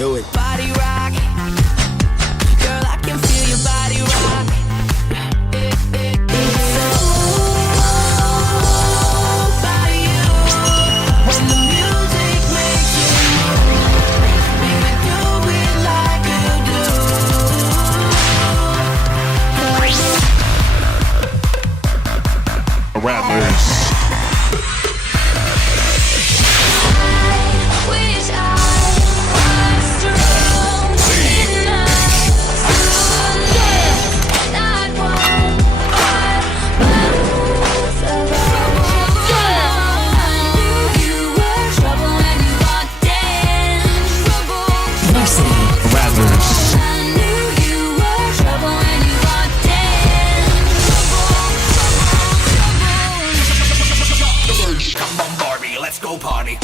Do it. Body rock, girl, I can feel your body rock. It's all about you. When the music makes you move, baby, do it like you do. Rattlers. Wish I was strong enough to not want was about. I knew you were trouble when you walked in. Varsity Rattlers. I knew you were trouble when you walked in. Come on, Barbie, let's go party.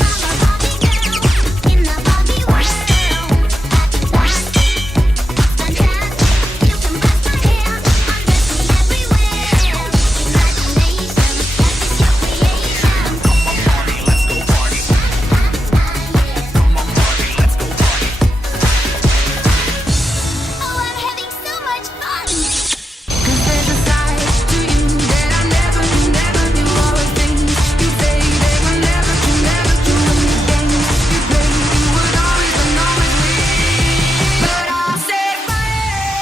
There's a side to you that I never knew. All the things you say they were never true. And the games you play, you would always win. But I'll say fire,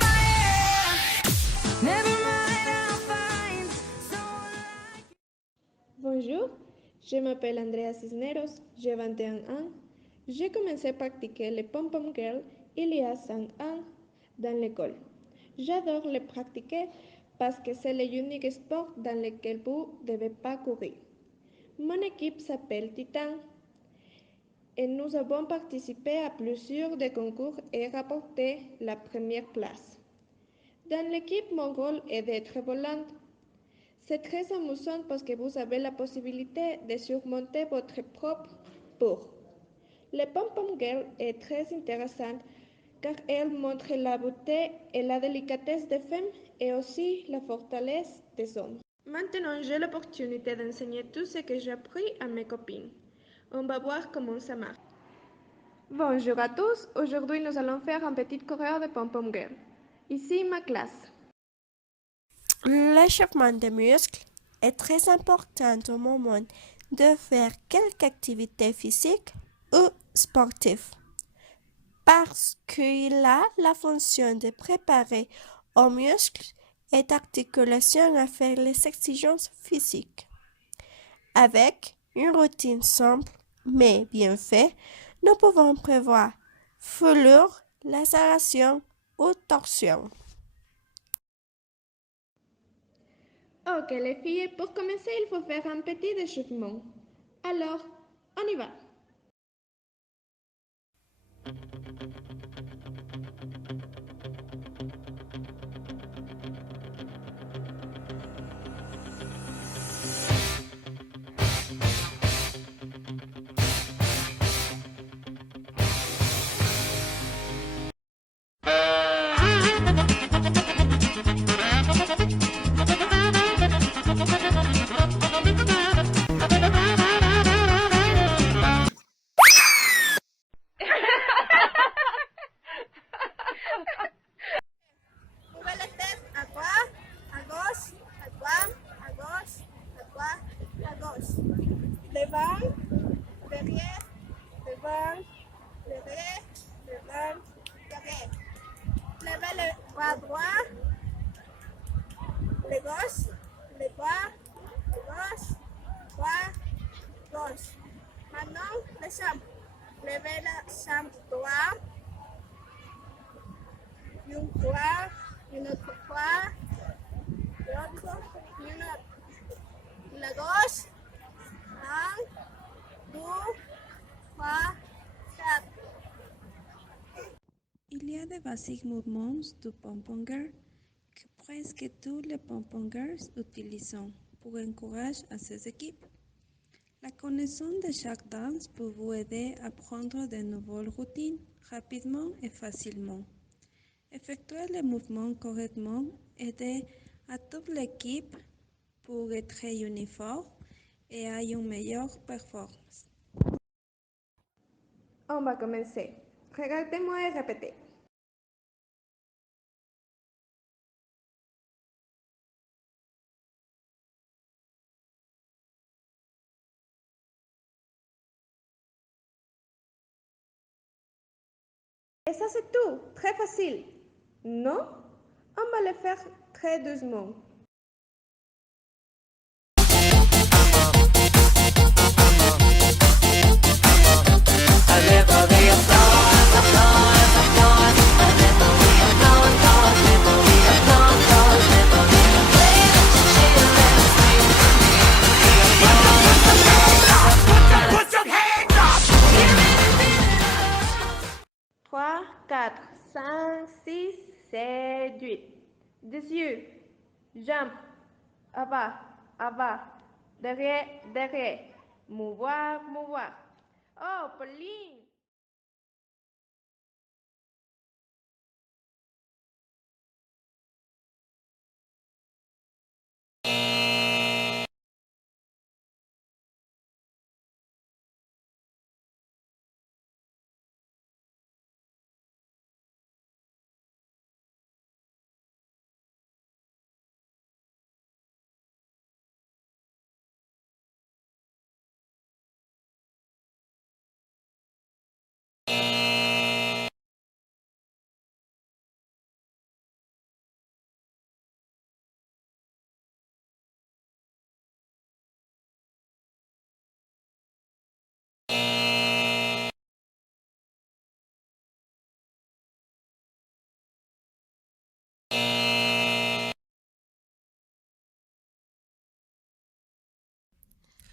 fire. Never mind, I'll find someone like you. Bonjour, je m'appelle Andrea Cisneros, j'ai 21 ans. J'ai commencé à pratiquer le pom-pom girl il y a 5 ans dans l'école. J'adore le pratiquer parce que c'est l'unique sport dans lequel vous ne devez pas courir. Mon équipe s'appelle Titan et nous avons participé à plusieurs des concours et rapporté la première place. Dans l'équipe, mon rôle est d'être volante. C'est très amusant parce que vous avez la possibilité de surmonter votre propre peur. Le pom-pom girl est très intéressante car elle montre la beauté et la délicatesse des femmes et aussi la fortalesse des hommes. Maintenant, j'ai l'opportunité d'enseigner tout ce que j'ai appris à mes copines. On va voir comment ça marche. Bonjour à tous, aujourd'hui nous allons faire un petit choreo de pom-pom girl. Ici ma classe. L'échauffement des muscles est très important au moment de faire quelque activité physique ou sportive parce qu'il a la fonction de préparer aux muscles et d'articulation à faire les exigences physiques. Avec une routine simple mais bien faite, nous pouvons prévoir foulure, lacération ou torsion. Ok les filles, pour commencer il faut faire un petit échauffement. Alors, on y va. Ouvrez la tête à droite, à gauche, à droite, à gauche, à droite, à gauche. Devant, derrière, devant, derrière, devant, derrière. Levez le bras droit, le gauche, le droit, le gauche, droit, gauche. Maintenant, les jambes. Levez la jambe droite, une fois, une autre fois, l'autre, une autre. La gauche, un, deux, trois, quatre. Il y a des basiques mouvements du pom-pom girl que presque tous les pom-pom girls utilisent pour encourager à ses équipes. La connaissance de chaque danse peut vous aider à prendre de nouvelles routines rapidement et facilement. Effectuer les mouvements correctement aide à toute l'équipe pour être uniforme et à une meilleure performance. On va commencer. Regardez-moi et répétez. Et ça c'est tout, très facile. Non? On va le faire très doucement. Put your hands up! 3, 4, 5, 6, 7, 8. Des yeux. Jambes. Avant, avant. Derrière, derrière. Mouvoir, mouvoir. Oh, Pauline!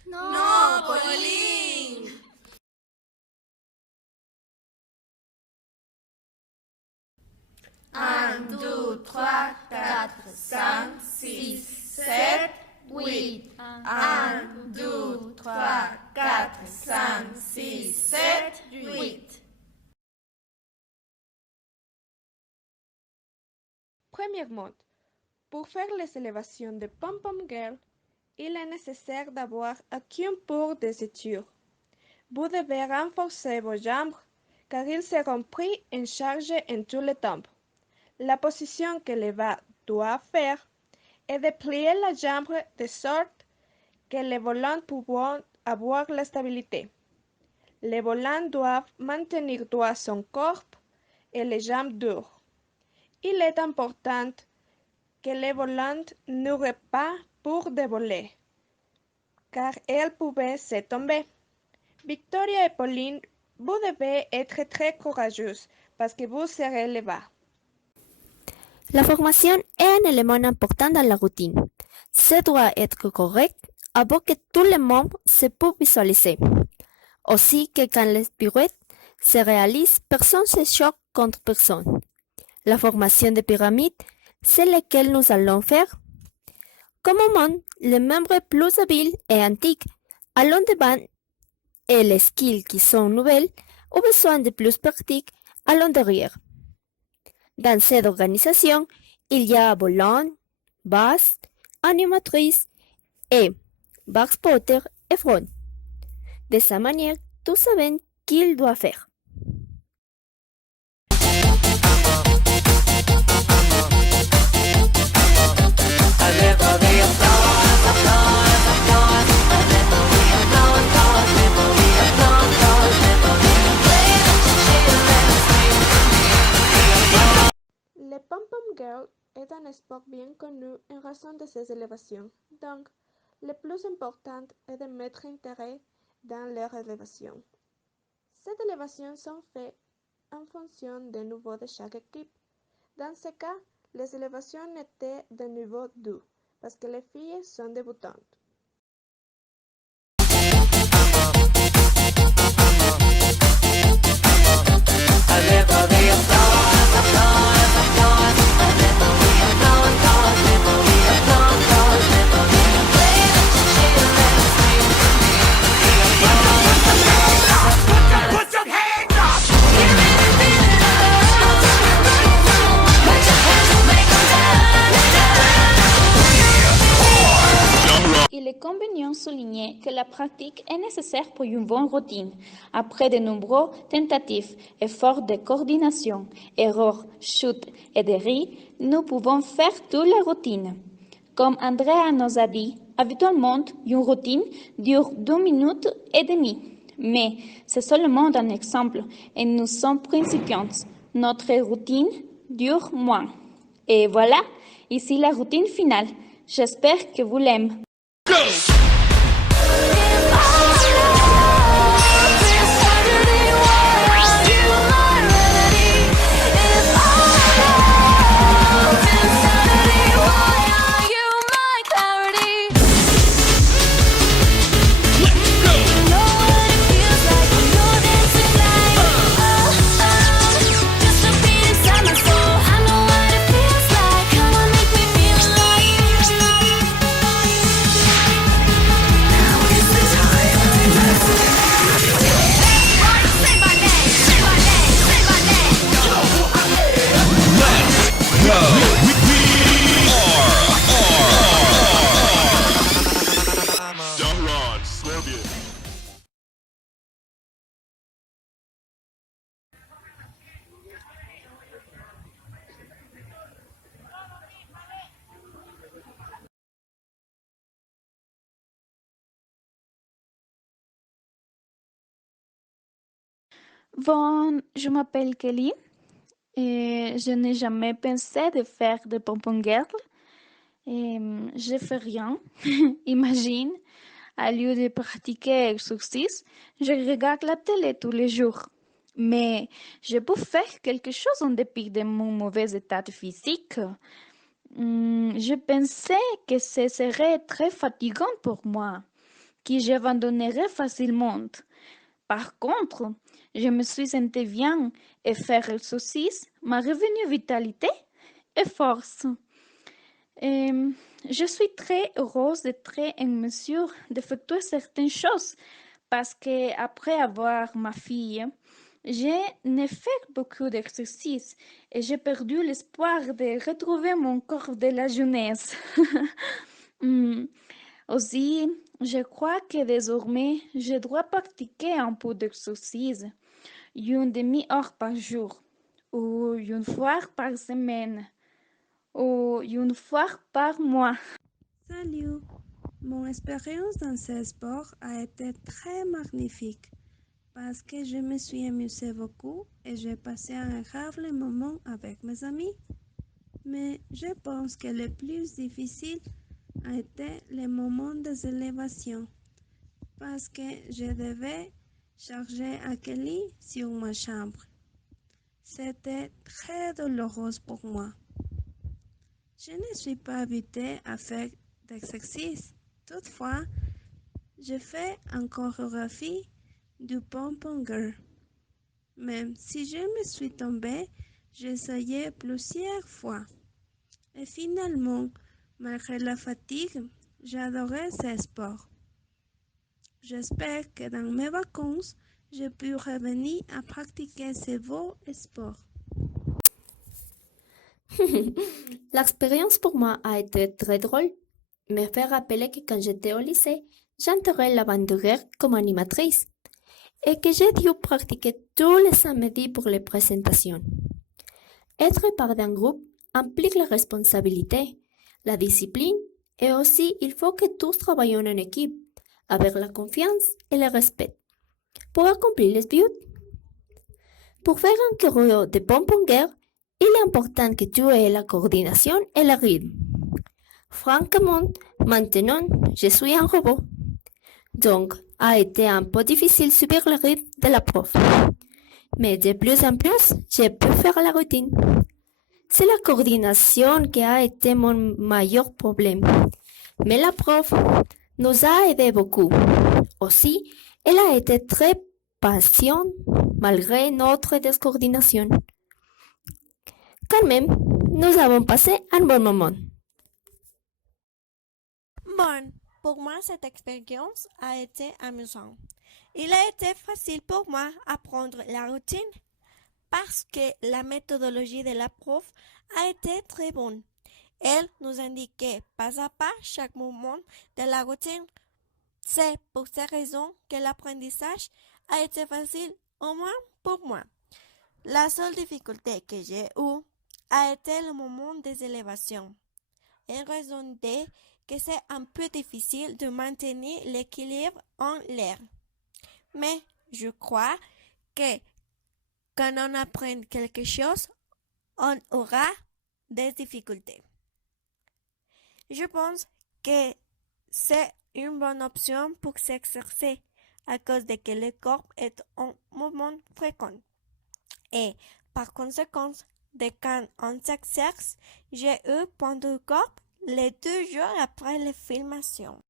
No, Pauline. 1, 2, 3, 4, 5, 6, 7, 8. 1, 2, 3, 4, 5, 6, 7, 8. Premièrement, pour faire les élévations de pom-pom girl, il est nécessaire d'avoir aucun pour des étures. Vous devez renforcer vos jambes car ils seront pris en charge en tout le temps. La position que le bas doit faire est de plier la jambe de sorte que les volants pourront avoir la stabilité. Les volants doivent maintenir droit son corps et les jambes dures. Il est important que les volants n'auraient pas pour dévoler, car elles pouvaient se tomber. Victoria et Pauline, vous devez être très courageuses parce que vous serez les bas. La formation est un élément important dans la routine. Ça doit être correct avant que tous les membres se puissent visualiser. Aussi que quand les pirouettes se réalisent, personne ne se choque contre personne. La formation de pyramide, c'est laquelle nous allons faire. Comment les membres plus habiles et antiques allons devant et les skills qui sont nouvelles ou besoin de plus pratique allons derrière. Dans cette organisation, il y a volant, basse, animatrice et backspotter et front. De cette manière, tous savent qu'il doit faire. Le pom-pom girl est un sport bien connu en raison de ses élévations, donc le plus important est de mettre intérêt dans leur élévation. Ces élévations sont faites en fonction du niveau de chaque équipe. Dans ce cas, les élévations étaient de niveau 2 parce que les filles sont débutantes. Put your hands up! Il que la pratique est nécessaire pour une bonne routine. Après de nombreuses tentatives, efforts de coordination, erreurs, chutes et de rires, nous pouvons faire toute la routine. Comme Andrea nous a dit, habituellement, une routine dure 2 minutes et demie. Mais c'est seulement un exemple et nous sommes principiants. Notre routine dure moins. Et voilà, ici la routine finale. J'espère que vous l'aimez. Bon, je m'appelle Kelly et je n'ai jamais pensé de faire de pom-pom girl. Et je fais rien. Imagine, à lieu de pratiquer l'exercice, je regarde la télé tous les jours. Mais je peux faire quelque chose en dépit de mon mauvais état physique. Je pensais que ce serait très fatigant pour moi, que j'abandonnerais facilement. Par contre, je me suis sentie bien et faire l'exercice m'a revenu vitalité et force. Et je suis très heureuse d'être en mesure d'effectuer certaines choses parce que après avoir ma fille, je n'ai fait beaucoup d'exercices et j'ai perdu l'espoir de retrouver mon corps de la jeunesse. Aussi, je crois que désormais, je dois pratiquer un peu d'exercice, une demi-heure par jour, ou une fois par semaine, ou une fois par mois. Salut! Mon expérience dans ce sport a été très magnifique parce que je me suis amusée beaucoup et j'ai passé un agréable moment avec mes amis. Mais je pense que le plus difficile a été le moment des élévations parce que je devais charger à Kelly sur ma chambre. C'était très douloureux pour moi. Je ne suis pas habituée à faire d'exercice. Toutefois, je fais en chorégraphie du pom-pom girl. Même si je me suis tombée, j'ai essayé plusieurs fois. Et finalement, malgré la fatigue, j'adorais ce sport. J'espère que dans mes vacances, je peux revenir à pratiquer ce beau sport. L'expérience pour moi a été très drôle. Me fait rappeler que quand j'étais au lycée, j'entrais la bandoulière comme animatrice et que j'ai dû pratiquer tous les samedis pour les présentations. Être part d'un groupe implique la responsabilité, la discipline et aussi il faut que tous travaillons en équipe avec la confiance et le respect pour accomplir les buts. Pour faire un choreo de pom-pom girl, il est important que tu aies la coordination et le rythme. Francamente, maintenant, je suis un robot. Donc, a été un peu difficile subir le rythme de la prof. Mais de plus en plus, j'ai pu faire la routine. C'est la coordination qui a été mon meilleur problème. Mais la prof nous a aidé beaucoup. Aussi, elle a été très patiente malgré notre déscoordination. Quand même, nous avons passé un bon moment. Bon, pour moi, cette expérience a été amusante. Il a été facile pour moi apprendre la routine parce que la méthodologie de la prof a été très bonne. Elle nous indiquait pas à pas chaque moment de la routine C'est pour ces raisons que l'apprentissage a été facile, au moins pour moi. La seule difficulté que j'ai eue a été le moment des élévations, en raison de que c'est un peu difficile de maintenir l'équilibre en l'air. Mais je crois que quand on apprend quelque chose, on aura des difficultés. Je pense que c'est une bonne option pour s'exercer à cause de que le corps est en mouvement fréquent. Et par conséquent, de quand on s'exerce, j'ai eu point du corps les 2 jours après la filmation.